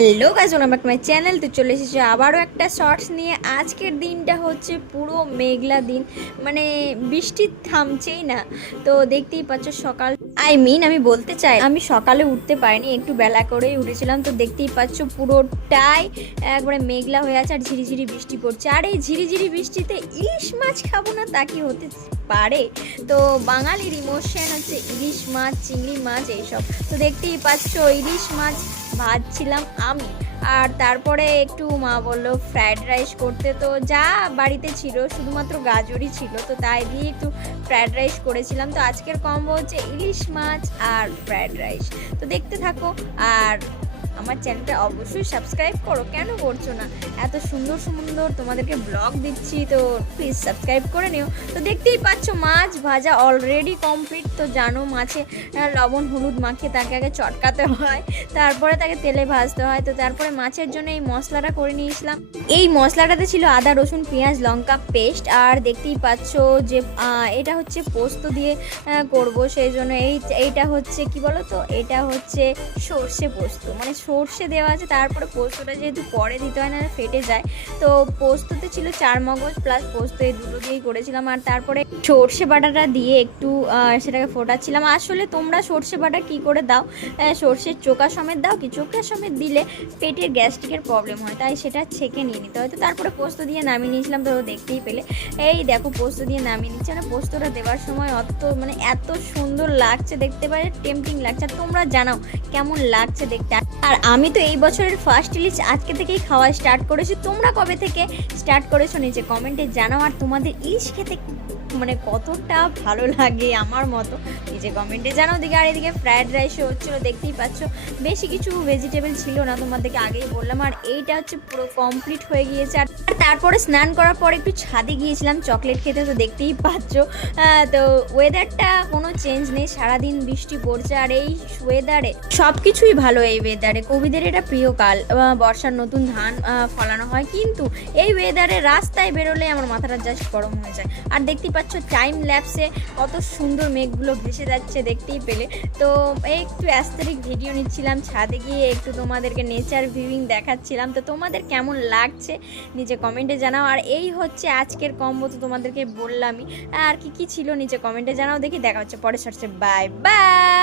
Hello guys, welcome back to my channel. তো চলে এসেছি আবারও একটা শর্টস নিয়ে। আজকের দিনটা হচ্ছে পুরো মেঘলা দিন, মানে বৃষ্টি থামছেই না। তো দেখতেই পাচ্ছ সকাল, আমি বলতে চাই আমি সকালে উঠতে পারিনি, একটু বেলা করেই উঠেছিলাম। তো দেখতেই পাচ্ছ পুরোটাই একবারে মেঘলা হয়ে আছে আর ঝিরিঝিরি বৃষ্টি পড়ছে। আর এই ঝিরিঝিরি বৃষ্টিতে ইলিশ মাছ খাবো না তা কি হতে পারে? তো বাঙালির ইমোশন হচ্ছে ইলিশ মাছ, চিংড়ি মাছ এইসব। তো দেখতেই পাচ্ছ ইলিশ মাছ ভাজছিলাম আমি। আর তারপরে একটু মা বললো ফ্রায়েড রাইস করতে, তো যা বাড়িতে ছিল শুধুমাত্র গাজরই ছিল, তো তাই দিয়ে একটু ফ্রায়েড রাইস করেছিলাম। তো আজকের কম্বো হচ্ছে ইলিশ মাছ আর ফ্রায়েড রাইস। তো দেখতে থাকো আর আমার চ্যানেলটা অবশ্যই সাবস্ক্রাইব করো, কেন করছো না? এত সুন্দর সুন্দর তোমাদেরকে ব্লগ দিচ্ছি, তো প্লিজ সাবস্ক্রাইব করে নিও। তো দেখতেই পাচ্ছ মাছ ভাজা অলরেডি কমপ্লিট। তো জানো মাছে লবণ হলুদ মাখিয়ে তাকে আগে চটকাতে হয়, তারপরে তাকে তেলে ভাজতে হয়। তো তারপরে মাছের জন্য এই মশলাটা করে নিয়েছিলাম। এই মশলাটাতে ছিল আদা রসুন পেঁয়াজ লঙ্কা পেস্ট। আর দেখতেই পাচ্ছ যে এটা হচ্ছে পোস্ত দিয়ে করব, সেই জন্য এইটা হচ্ছে কি বলো তো, এটা হচ্ছে সর্ষে পোস্ত, মানে সর্ষে দেওয়া আছে, তারপরে পোস্তটা যেহেতু পরে দিতে হয় না ফেটে যায়। তো পোস্ততে ছিল চার মগজ প্লাস পোস্ত, এই দুটো দিয়েই করেছিলাম। আর তারপরে সর্ষে বাটাটা দিয়ে একটু সেটাকে ফোটাচ্ছিলাম। আসলে তোমরা সর্ষে বাটা কী করে দাও, সর্ষের চোকা সমেত দাও কি? চোকা সমেত দিলে পেটের গ্যাস্ট্রিকের প্রবলেম হয়, তাই সেটা ছেঁকে নিয়ে নিতে হয়। তো তারপরে পোস্ত দিয়ে নামিয়ে নিয়েছিলাম। তো দেখতেই পেলে এই দেখো পোস্ত দিয়ে নামিয়ে নিচ্ছে। মানে পোস্তটা দেওয়ার সময় মানে এত সুন্দর লাগছে, দেখতে পারে টেম্পটিং লাগছে। আর তোমরা জানাও কেমন লাগছে দেখতে। আর আমি তো এই বছরের ফার্স্ট ইলিশ আজকে থেকেই খাওয়া স্টার্ট করেছি। তোমরা কবে থেকে স্টার্ট করেছো নিচে কমেন্টে জানাও। আর তোমাদের ইলিশ খেতে মানে কতটা ভালো লাগে আমার মতো নিচে কমেন্টে জানাও। দিকে আর এদিকে ফ্রায়েড রাইসও হচ্ছিলো, দেখতেই পাচ্ছ বেশি কিছু ভেজিটেবল ছিল না, তোমাদেরকে আগেই বললাম। আর এইটা হচ্ছে পুরো কমপ্লিট হয়ে গিয়েছে। আর তারপরে স্নান করার পর একটু ছাদে গিয়েছিলাম চকলেট খেতে। তো দেখতেই পাচ্ছ তো ওয়েদারটা কোনো চেঞ্জ নেই, সারাদিন বৃষ্টি পড়ছে। আর এই ওয়েদারে সব কিছুই ভালো। এই ওয়েদারে কবিদের এটা প্রিয় কাল, বর্ষার নতুন ধান ফলানো হয়, কিন্তু এই ওয়েদারে রাস্তায় বেরোলে আমার মাথাটা জাস্ট গরম হয়ে যায়। আর দেখতেই পাচ্ছ টাইম ল্যাপসে কত সুন্দর মেঘগুলো ভেসে যাচ্ছে, দেখতেই পেলে। তো একটু অ্যাস্থেটিক ভিডিও নিচ্ছিলাম ছাদে গিয়ে, একটু তোমাদেরকে নেচার ভিউইং দেখাচ্ছিলাম। তো তোমাদের কেমন লাগছে নিচে কমেন্টে জানাও। আর এই হচ্ছে আজকের কম্বো, তো তোমাদেরকে বললামই। আর কি কি ছিল নিচে কমেন্টে জানাও। দেখি দেখা হচ্ছে পরে শর্টসে। Bye bye.